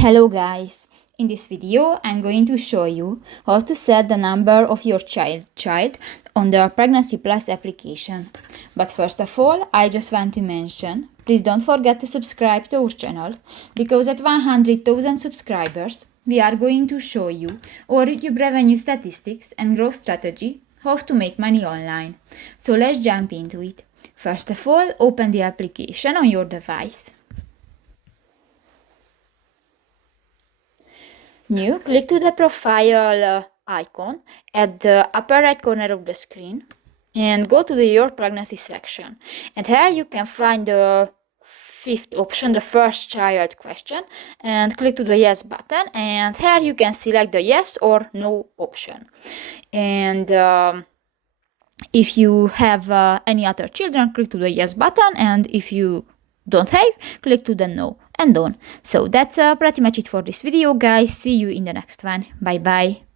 Hello guys, in this video I'm going to show you how to set the number of your child on the Pregnancy Plus application. But first of all, I just want to mention, please don't forget to subscribe to our channel, because at 100,000 subscribers we are going to show you our YouTube revenue statistics and growth strategy, how to make money online. So let's jump into it. First of all, open the application on your device. New, click to the profile icon at the upper right corner of the screen and go to your pregnancy section. And here you can find the fifth option, the first child question, and click to the yes button, and here you can select the yes or no option. And if you have any other children, click to the yes button, and if you don't have, click to the no and done. So that's pretty much it for this video, guys. See you in the next one. Bye bye.